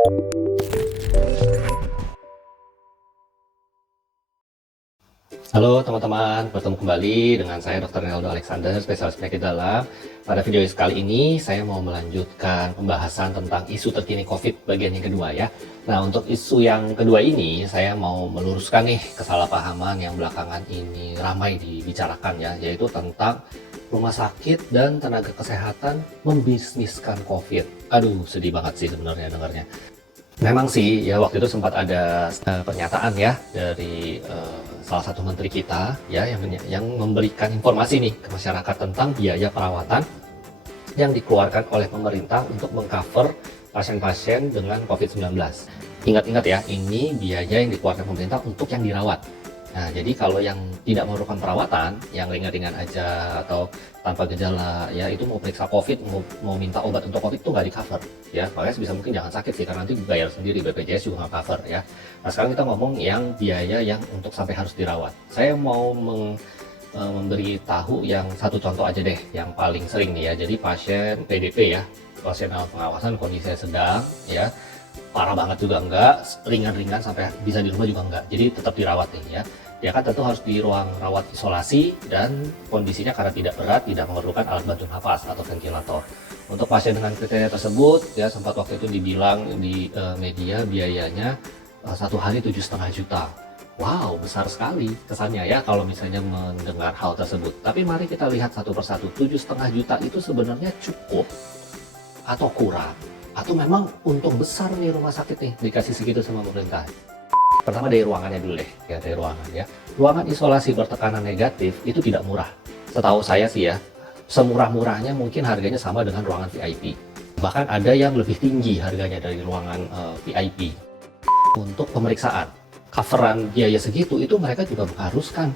Halo teman-teman, bertemu kembali dengan saya Dr. Rinaldo Alexander, spesialis penyakit dalam. Pada video kali ini, saya mau melanjutkan pembahasan tentang isu terkini COVID bagian yang kedua ya. Nah, untuk isu yang kedua ini, saya mau meluruskan nih kesalahpahaman yang belakangan ini ramai dibicarakan ya, yaitu tentang rumah sakit dan tenaga kesehatan membisniskan COVID. Aduh, sedih banget sih sebenarnya dengarnya. Memang sih, ya waktu itu sempat ada pernyataan ya dari salah satu menteri kita ya yang memberikan informasi nih ke masyarakat tentang biaya perawatan yang dikeluarkan oleh pemerintah untuk mengcover pasien-pasien dengan COVID-19. Ingat-ingat ya, ini biaya yang dikeluarkan pemerintah untuk yang dirawat. Nah, jadi kalau yang tidak memerlukan perawatan, yang ringan-ringan aja atau tanpa gejala, ya itu mau periksa COVID, mau minta obat untuk COVID itu nggak di cover, ya. Makanya sebisa mungkin jangan sakit sih, karena nanti bayar sendiri, BPJS juga nggak cover, ya. Nah, sekarang kita ngomong yang biaya yang untuk sampai harus dirawat. Saya mau memberi tahu yang satu contoh aja deh, yang paling sering nih ya. Jadi pasien PDP ya, pasien dalam pengawasan kondisinya sedang, ya. Parah banget juga enggak, ringan-ringan sampai bisa di rumah juga enggak, jadi tetap dirawat nih ya. Dia kan tentu harus di ruang rawat isolasi dan kondisinya karena tidak berat, tidak memerlukan alat bantu nafas atau ventilator. Untuk pasien dengan kriteria tersebut ya, sempat waktu itu dibilang di media biayanya satu hari 7,5 juta. Wow, besar sekali kesannya ya kalau misalnya mendengar hal tersebut. Tapi mari kita lihat satu persatu, 7,5 juta itu sebenarnya cukup atau kurang? Atau memang untung besar nih rumah sakit nih dikasih segitu sama pemerintah. Pertama dari ruangannya dulu deh, ya dari ruangan ya. Ruangan isolasi bertekanan negatif itu tidak murah. Setahu saya sih ya, semurah-murahnya mungkin harganya sama dengan ruangan VIP. Bahkan ada yang lebih tinggi harganya dari ruangan VIP. Untuk pemeriksaan, coveran biaya segitu itu mereka juga mengharuskan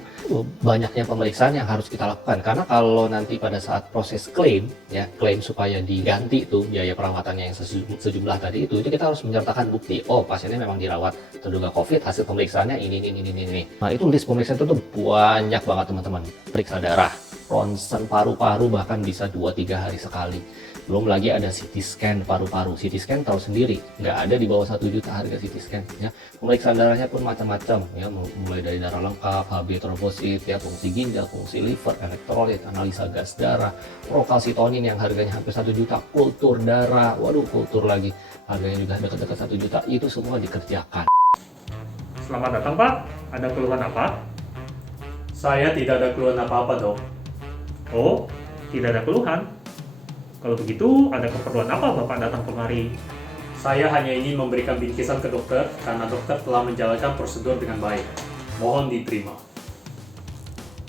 banyaknya pemeriksaan yang harus kita lakukan, karena kalau nanti pada saat proses klaim ya, klaim supaya diganti itu biaya perawatannya yang sejumlah tadi itu kita harus menyertakan bukti, oh pasiennya memang dirawat terduga COVID, hasil pemeriksaannya ini. Nah, itu list pemeriksaan itu tuh banyak banget teman-teman. Periksa darah, ronsen paru-paru bahkan bisa 2-3 hari sekali. Belum lagi ada CT scan paru-paru. CT scan tahu sendiri, nggak ada di bawah 1 juta harga CT scan ya. Pemeriksaan darahnya pun macam-macam ya, mulai dari darah lengkap, Hb, trombosit ya, fungsi ginjal, fungsi liver, elektrolit, analisa gas darah, prokalsitonin yang harganya hampir 1 juta, kultur darah, waduh kultur lagi harganya juga dekat-dekat 1 juta. Itu semua dikerjakan. Selamat datang Pak, ada keluhan apa? Saya tidak ada keluhan apa-apa, Dok. Oh, tidak ada keluhan. Kalau begitu, ada keperluan apa Bapak datang kemari? Saya hanya ingin memberikan bingkisan ke dokter karena dokter telah menjalankan prosedur dengan baik. Mohon diterima.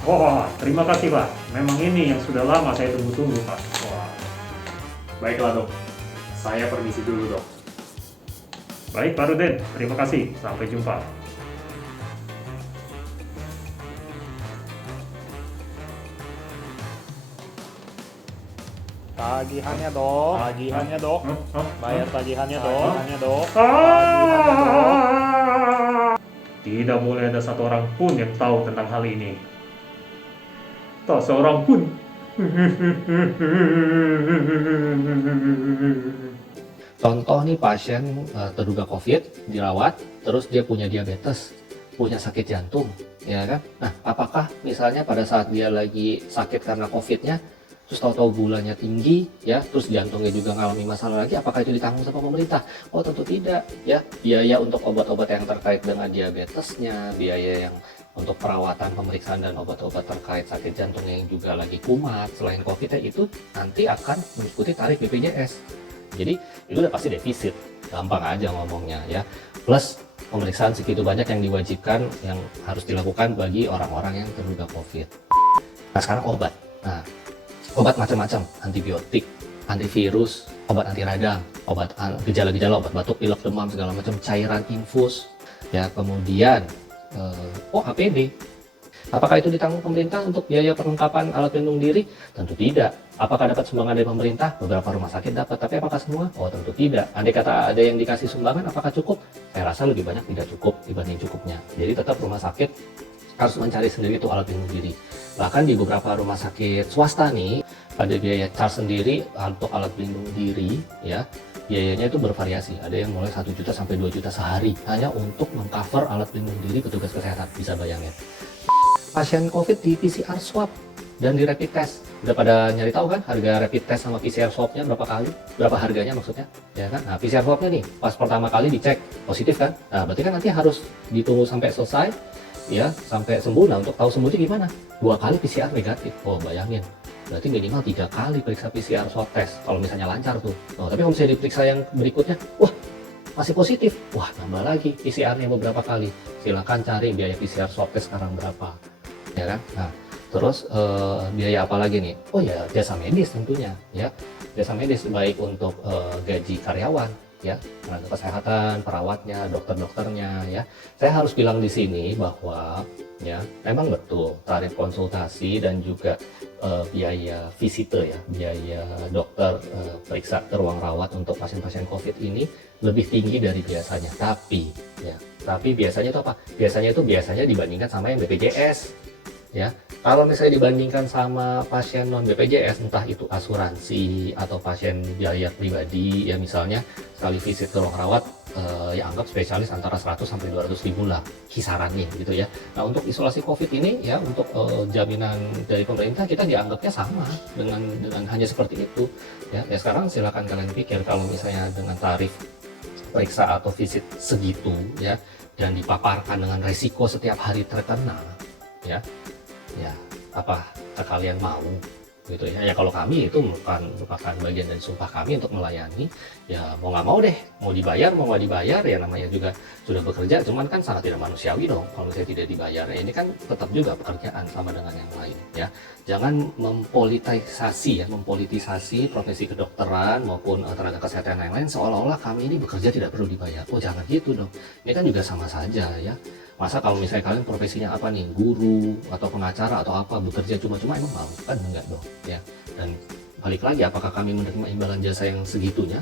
Oh, terima kasih Pak. Memang ini yang sudah lama saya tunggu-tunggu Pak. Wah. Baiklah, Dok. Saya permisi dulu, Dok. Baik Pak Ruden, terima kasih. Sampai jumpa. Tagihannya dok, tagihannya dok, bayar tagihannya dok, tagihannya dok. Tidak boleh ada satu orang pun yang tahu tentang hal ini. Tak seorang pun. Contoh nih, pasien terduga COVID dirawat, terus dia punya diabetes, punya sakit jantung, ya kan? Nah, apakah misalnya pada saat dia lagi sakit karena COVID-nya, terus tahu-tahu gulanya tinggi, ya, terus jantungnya juga ngalami masalah lagi, apakah itu ditanggung sama pemerintah? Oh, tentu tidak, ya. Biaya untuk obat-obat yang terkait dengan diabetesnya, biaya yang untuk perawatan, pemeriksaan dan obat-obat terkait sakit jantungnya yang juga lagi kumat selain COVID-nya itu nanti akan mengikuti tarif BPJS. Jadi itu udah pasti defisit, gampang aja ngomongnya ya. Plus pemeriksaan segitu banyak yang diwajibkan yang harus dilakukan bagi orang-orang yang terduga COVID. Nah, sekarang obat. Nah, obat macam-macam, antibiotik, antivirus, obat anti radang, obat gejala-gejala, obat batuk, pilek, demam, segala macam, cairan infus, ya, kemudian APD. Apakah itu ditanggung pemerintah untuk biaya perlengkapan alat pelindung diri? Tentu tidak. Apakah dapat sumbangan dari pemerintah? Beberapa rumah sakit dapat, tapi apakah semua? Oh, tentu tidak. Andai kata ada yang dikasih sumbangan, apakah cukup? Saya rasa lebih banyak tidak cukup dibanding cukupnya. Jadi tetap rumah sakit harus mencari sendiri itu alat pelindung diri. Bahkan di beberapa rumah sakit swasta nih, ada biaya charge sendiri untuk alat pelindung diri, ya. biayanya itu bervariasi. Ada yang mulai 1 juta sampai 2 juta sehari hanya untuk mengcover alat pelindung diri petugas kesehatan. Bisa bayangin. Pasien COVID di PCR swab dan di rapid test. Udah pada nyari tahu kan harga rapid test sama PCR swabnya berapa kali? Berapa harganya maksudnya? Ya kan? Nah, PCR swabnya nih pas pertama kali dicek positif kan? Nah, berarti kan nanti harus ditunggu sampai selesai ya, sampai sembuh. Nah, untuk tahu sembuhnya gimana? 2 kali PCR negatif. Oh, bayangin. Berarti minimal 3 kali periksa PCR swab test kalau misalnya lancar tuh. Oh, tapi kalau misalnya diperiksa yang berikutnya, wah masih positif. Wah, nambah lagi PCR-nya beberapa kali. Silakan cari biaya PCR swab test sekarang berapa. Ya kan? Nah, terus biaya apa lagi nih? Oh ya, jasa medis tentunya ya. Jasa medis baik untuk gaji karyawan ya, tenaga kesehatan, perawatnya, dokter-dokternya ya. Saya harus bilang di sini bahwa ya, memang betul tarif konsultasi dan juga biaya visite ya, biaya dokter periksa ke ruang rawat untuk pasien-pasien COVID ini lebih tinggi dari biasanya. Tapi biasanya itu apa? Biasanya dibandingkan sama yang BPJS. Ya, kalau misalnya dibandingkan sama pasien non BPJS, entah itu asuransi atau pasien biaya pribadi, ya misalnya sekali visit ke ruang rawat, ya anggap spesialis antara 100 sampai 200 ribu lah kisarannya gitu ya. Nah, untuk isolasi COVID ini ya, untuk jaminan dari pemerintah kita dianggapnya sama dengan hanya seperti itu. Ya sekarang silakan kalian pikir kalau misalnya dengan tarif periksa atau visit segitu ya, dan dipaparkan dengan resiko setiap hari terkena ya, apa kalian mau gitu ya. Ya kalau kami itu merupakan bagian dari sumpah kami untuk melayani, ya mau nggak mau deh, mau dibayar mau nggak dibayar, ya namanya juga sudah bekerja, cuman kan sangat tidak manusiawi dong kalau misalnya tidak dibayar. Ya, ini kan tetap juga pekerjaan sama dengan yang lain ya. Jangan mempolitisasi profesi kedokteran maupun tenaga kesehatan yang lain seolah-olah kami ini bekerja tidak perlu dibayar. Oh jangan gitu dong, ini kan juga sama saja ya. Masa kalau misalnya kalian profesinya apa nih, guru atau pengacara atau apa, bekerja cuma-cuma, emang mau? Kan enggak dong ya. Dan balik lagi, apakah kami menerima imbalan jasa yang segitunya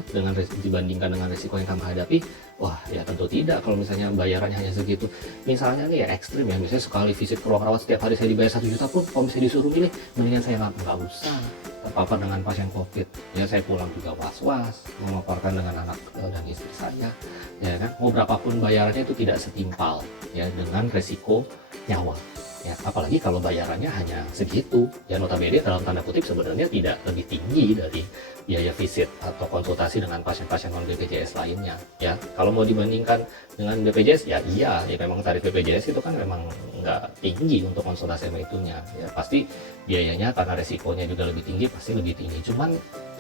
dibandingkan dengan resiko yang kami hadapi? Wah ya tentu tidak. Kalau misalnya bayarannya hanya segitu, misalnya nih ya ekstrim ya, misalnya sekali visit ke ruang rawat setiap hari saya dibayar 1 juta pun, kalau misalnya disuruh milih, mendingan saya nggak usah terpapar dengan pasien COVID ya. Saya pulang juga was-was memaparkan dengan anak dan istri saya ya kan. Mau berapapun bayarannya itu tidak setimpal ya dengan resiko nyawa ya, apalagi kalau bayarannya hanya segitu ya. Notabene dalam tanda kutip sebenarnya tidak lebih tinggi dari biaya visit atau konsultasi dengan pasien-pasien non BPJS lainnya ya. Kalau mau dibandingkan dengan BPJS ya iya ya, memang tarif BPJS itu kan memang nggak tinggi untuk konsultasi sama itunya ya, pasti biayanya karena resikonya juga lebih tinggi, pasti lebih tinggi. Cuman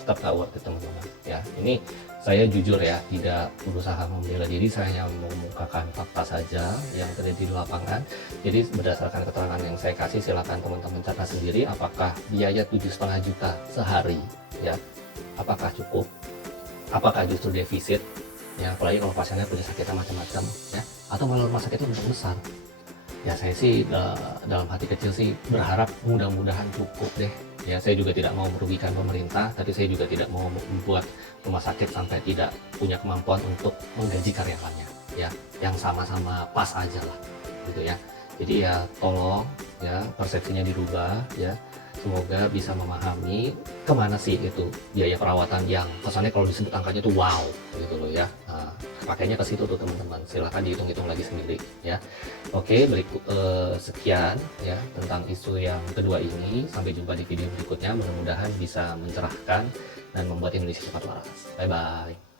tetap gak worth it teman-teman ya. Ini saya jujur ya, tidak berusaha membela diri, saya hanya mengemukakan fakta saja yang terjadi di lapangan. Jadi berdasarkan keterangan yang saya kasih, silakan teman-teman catat sendiri apakah biaya 7,5 juta sehari ya, apakah cukup, apakah justru defisit ya, apalagi kalau pasiennya punya sakit macam-macam ya, atau malah rumah sakitnya besar. Ya saya sih dalam hati kecil sih berharap mudah-mudahan cukup deh ya. Saya juga tidak mau merugikan pemerintah, tapi saya juga tidak mau membuat rumah sakit sampai tidak punya kemampuan untuk menggaji karyawannya ya, yang sama-sama pas aja lah gitu ya. Jadi ya tolong ya persepsinya dirubah ya, semoga bisa memahami kemana sih itu biaya perawatan yang kesannya kalau disebut angkanya tuh wow gitu loh ya. Nah, pakainya ke situ tuh teman-teman, silahkan dihitung-hitung lagi sendiri ya. Oke, sekian ya tentang isu yang kedua ini. Sampai jumpa di video berikutnya, mudah-mudahan bisa mencerahkan dan membuat Indonesia cepat waras. Bye bye.